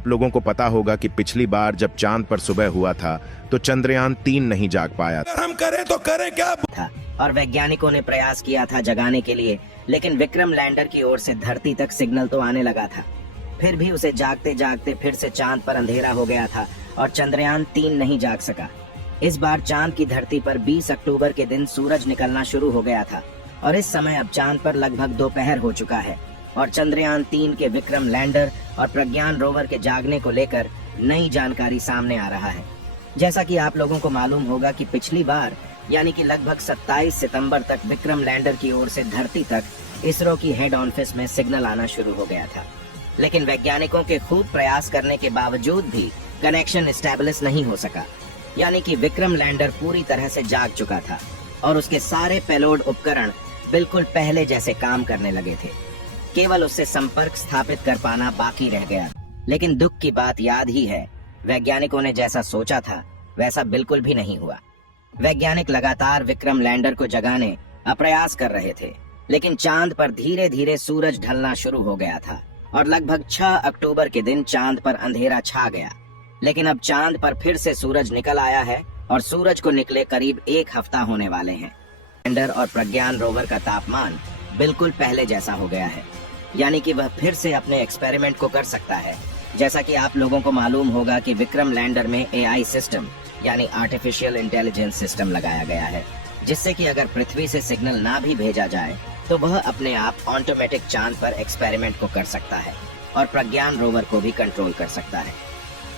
आप लोगों को पता होगा कि पिछली बार जब चांद पर सुबह हुआ था तो चंद्रयान 3 नहीं जाग पाया था। हम करें तो करें क्या था और वैज्ञानिकों ने प्रयास किया था जगाने के लिए, लेकिन विक्रम लैंडर की ओर से धरती तक सिग्नल तो आने लगा था। फिर भी उसे जागते जागते फिर से चांद पर अंधेरा हो गया था और चंद्रयान 3 नहीं जाग सका। इस बार चांद की धरती पर 20 अक्टूबर के दिन सूरज निकलना शुरू हो गया था और इस समय अब चांद पर लगभग दोपहर हो चुका है और चंद्रयान 3 के विक्रम लैंडर और प्रज्ञान रोवर के जागने को लेकर नई जानकारी सामने आ रहा है। जैसा कि आप लोगों को मालूम होगा कि पिछली बार यानी कि लगभग 27 सितंबर तक विक्रम लैंडर की ओर से धरती तक इसरो की हेड ऑफिस में सिग्नल आना शुरू हो गया था, लेकिन वैज्ञानिकों के खूब प्रयास करने के बावजूद भी कनेक्शन एस्टेब्लिश नहीं हो सका। यानी कि विक्रम लैंडर पूरी तरह से जाग चुका था और उसके सारे पेलोड उपकरण बिल्कुल पहले जैसे काम करने लगे थे। केवल उससे संपर्क स्थापित कर पाना बाकी रह गया। लेकिन दुख की बात याद ही है, वैज्ञानिकों ने जैसा सोचा था वैसा बिल्कुल भी नहीं हुआ। वैज्ञानिक लगातार विक्रम लैंडर को जगाने प्रयास कर रहे थे, लेकिन चांद पर धीरे धीरे सूरज ढलना शुरू हो गया था और लगभग 6 अक्टूबर के दिन चांद पर अंधेरा छा गया। लेकिन अब चांद पर फिर से सूरज निकल आया है और सूरज को निकले करीब 1 हफ्ता होने वाले हैं। लैंडर और प्रज्ञान रोवर का तापमान बिल्कुल पहले जैसा हो गया है, यानी कि वह फिर से अपने एक्सपेरिमेंट को कर सकता है। जैसा कि आप लोगों को मालूम होगा कि विक्रम लैंडर में AI सिस्टम यानी आर्टिफिशियल इंटेलिजेंस सिस्टम लगाया गया है, जिससे कि अगर पृथ्वी से सिग्नल ना भी भेजा जाए तो वह अपने आप ऑटोमेटिक चांद पर एक्सपेरिमेंट को कर सकता है और प्रज्ञान रोवर को भी कंट्रोल कर सकता है।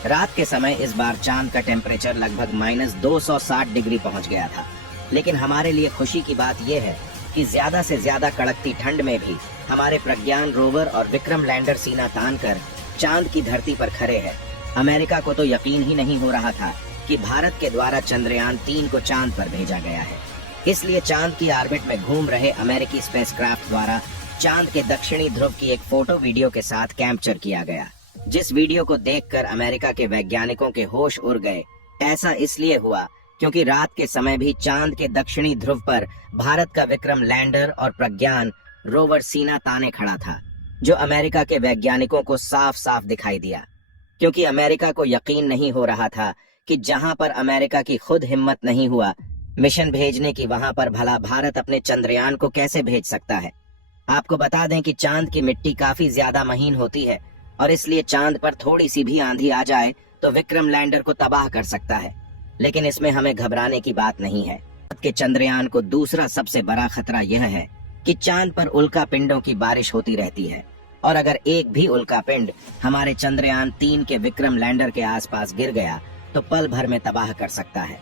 रात के समय इस बार चांद का टेम्परेचर लगभग -260 डिग्री पहुंच गया था, लेकिन हमारे लिए खुशी की बात यह है कि ज्यादा से ज्यादा कड़कती ठंड में भी हमारे प्रज्ञान रोवर और विक्रम लैंडर सीना तान कर चांद की धरती पर खड़े हैं। अमेरिका को तो यकीन ही नहीं हो रहा था कि भारत के द्वारा चंद्रयान 3 को चांद पर भेजा गया है। इसलिए चांद की ऑर्बिट में घूम रहे अमेरिकी स्पेसक्राफ्ट द्वारा चांद के दक्षिणी ध्रुव की एक फोटो वीडियो के साथ कैप्चर किया गया, जिस वीडियो को देखकर अमेरिका के वैज्ञानिकों के होश उड़ गए। ऐसा इसलिए हुआ क्योंकि रात के समय भी चांद के दक्षिणी ध्रुव पर भारत का विक्रम लैंडर और प्रज्ञान रोवर सीना ताने खड़ा था, जो अमेरिका के वैज्ञानिकों को साफ साफ दिखाई दिया। क्योंकि अमेरिका को यकीन नहीं हो रहा था कि जहां पर अमेरिका की खुद हिम्मत नहीं हुआ मिशन भेजने की, वहां पर भला भारत अपने चंद्रयान को कैसे भेज सकता है। आपको बता दें कि चांद की मिट्टी काफी ज्यादा महीन होती है और इसलिए चांद पर थोड़ी सी भी आंधी आ जाए तो विक्रम लैंडर को तबाह कर सकता है। लेकिन इसमें हमें घबराने की बात नहीं है। भारत के चंद्रयान को दूसरा सबसे बड़ा खतरा यह है कि चांद पर उल्का पिंडों की बारिश होती रहती है और अगर एक भी उल्का पिंड हमारे चंद्रयान 3 के विक्रम लैंडर के आसपास गिर गया तो पल भर में तबाह कर सकता है।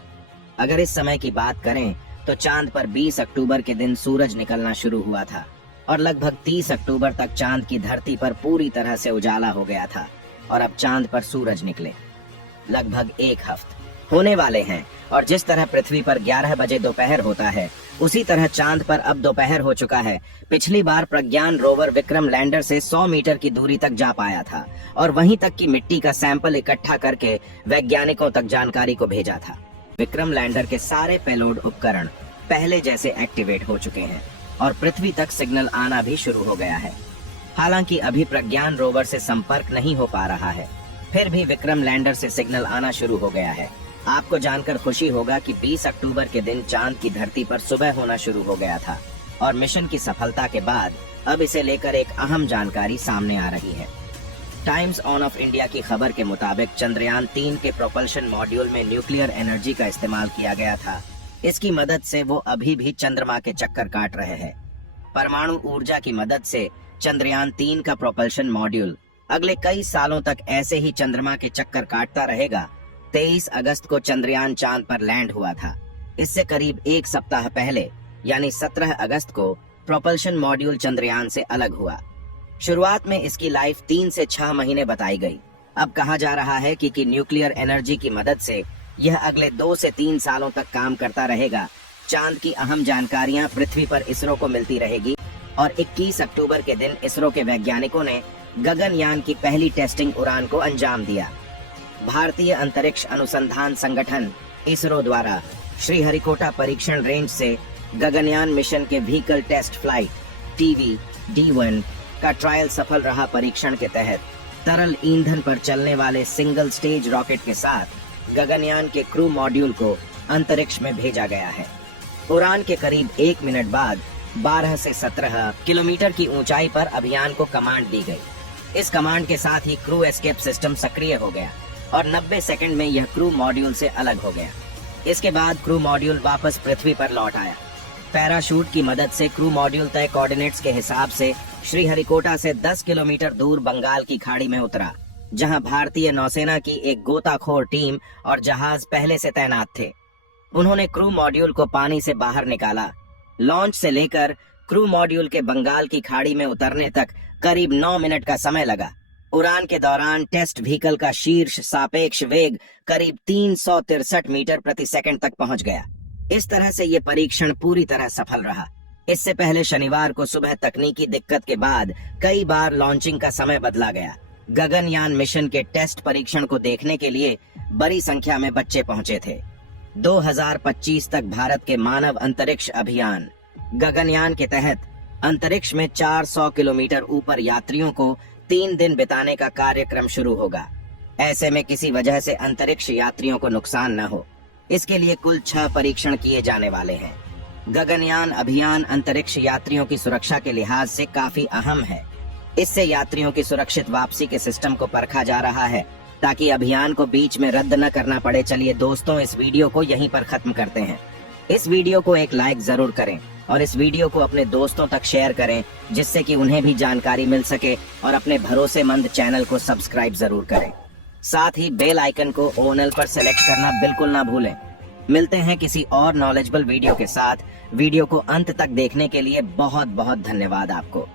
अगर इस समय की बात करें तो चांद पर 20 अक्टूबर के दिन सूरज निकलना शुरू हुआ था और लगभग 30 अक्टूबर तक चांद की धरती पर पूरी तरह से उजाला हो गया था और अब चांद पर सूरज निकले लगभग 1 हफ्ते होने वाले हैं। और जिस तरह पृथ्वी पर 11 बजे दोपहर होता है, उसी तरह चांद पर अब दोपहर हो चुका है। पिछली बार प्रज्ञान रोवर विक्रम लैंडर से 100 मीटर की दूरी तक जा पाया था और वहीं तक की मिट्टी का सैंपल इकट्ठा करके वैज्ञानिकों तक जानकारी को भेजा था। विक्रम लैंडर के सारे पेलोड उपकरण पहले जैसे एक्टिवेट हो चुके हैं और पृथ्वी तक सिग्नल आना भी शुरू हो गया है। हालांकि अभी प्रज्ञान रोवर से संपर्क नहीं हो पा रहा है, फिर भी विक्रम लैंडर से सिग्नल आना शुरू हो गया है। आपको जानकर खुशी होगा कि 20 अक्टूबर के दिन चांद की धरती पर सुबह होना शुरू हो गया था और मिशन की सफलता के बाद अब इसे लेकर एक अहम जानकारी सामने आ रही है। टाइम्स ऑफ इंडिया की खबर के मुताबिक चंद्रयान 3 के प्रोपल्शन मॉड्यूल में न्यूक्लियर एनर्जी का इस्तेमाल किया गया था। इसकी मदद से वो अभी भी चंद्रमा के चक्कर काट रहे हैं। परमाणु ऊर्जा की मदद से चंद्रयान 3 का प्रोपल्शन मॉड्यूल अगले कई सालों तक ऐसे ही चंद्रमा के चक्कर काटता रहेगा। 23 अगस्त को चंद्रयान चांद पर लैंड हुआ था। इससे करीब 1 सप्ताह पहले यानी 17 अगस्त को प्रोपल्शन मॉड्यूल चंद्रयान से अलग हुआ। शुरुआत में इसकी लाइफ 3 से 6 महीने बताई गई। अब कहा जा रहा है कि न्यूक्लियर एनर्जी की मदद से यह अगले 2 से 3 सालों तक काम करता रहेगा। चांद की अहम जानकारियां पृथ्वी पर इसरो को मिलती रहेगी और 21 अक्टूबर के दिन इसरो के वैज्ञानिकों ने गगनयान की पहली टेस्टिंग उड़ान को अंजाम दिया। भारतीय अंतरिक्ष अनुसंधान संगठन इसरो द्वारा श्रीहरिकोटा परीक्षण रेंज से गगनयान मिशन के व्हीकल टेस्ट फ्लाइट TV-D1 का ट्रायल सफल रहा। परीक्षण के तहत तरल ईंधन पर चलने वाले सिंगल स्टेज रॉकेट के साथ गगनयान के क्रू मॉड्यूल को अंतरिक्ष में भेजा गया है। उड़ान के करीब 1 मिनट बाद 12 से 17 किलोमीटर की ऊंचाई पर अभियान को कमांड दी गई। इस कमांड के साथ ही क्रू एस्केप सिस्टम सक्रिय हो गया और 90 सेकंड में यह क्रू मॉड्यूल से अलग हो गया। इसके बाद क्रू मॉड्यूल वापस पृथ्वी पर लौट आया। पैराशूट की मदद से क्रू मॉड्यूल तय कोऑर्डिनेट्स के हिसाब से श्रीहरिकोटा से 10 किलोमीटर दूर बंगाल की खाड़ी में उतरा, जहां भारतीय नौसेना की एक गोताखोर टीम और जहाज पहले से तैनात थे। उन्होंने क्रू मॉड्यूल को पानी से बाहर निकाला। लॉन्च से लेकर क्रू मॉड्यूल के बंगाल की खाड़ी में उतरने तक करीब 9 मिनट का समय लगा। उड़ान के दौरान टेस्ट व्हीकल का शीर्ष सापेक्ष वेग करीब 363 मीटर प्रति सेकंड तक पहुंच गया। इस तरह से ये परीक्षण पूरी तरह सफल रहा। इससे पहले शनिवार को सुबह तकनीकी दिक्कत के बाद कई बार लॉन्चिंग का समय बदला गया। गगनयान मिशन के टेस्ट परीक्षण को देखने के लिए बड़ी संख्या में बच्चे पहुंचे थे। 2025 तक भारत के मानव अंतरिक्ष अभियान गगनयान के तहत अंतरिक्ष में 400 किलोमीटर ऊपर यात्रियों को 3 दिन बिताने का कार्यक्रम शुरू होगा। ऐसे में किसी वजह से अंतरिक्ष यात्रियों को नुकसान न हो, इसके लिए कुल 6 परीक्षण किए जाने वाले हैं। गगनयान अभियान अंतरिक्ष यात्रियों की सुरक्षा के लिहाज से काफी अहम है। इससे यात्रियों की सुरक्षित वापसी के सिस्टम को परखा जा रहा है ताकि अभियान को बीच में रद्द न करना पड़े। चलिए दोस्तों, इस वीडियो को यहीं पर खत्म करते हैं। इस वीडियो को एक लाइक जरूर करें और इस वीडियो को अपने दोस्तों तक शेयर करें, जिससे कि उन्हें भी जानकारी मिल सके, और अपने भरोसेमंद चैनल को सब्सक्राइब जरूर करें। साथ ही बेल आइकन को ऑल पर सेलेक्ट करना बिल्कुल ना भूलें। मिलते हैं किसी और नॉलेजेबल वीडियो के साथ। वीडियो को अंत तक देखने के लिए बहुत बहुत धन्यवाद आपको।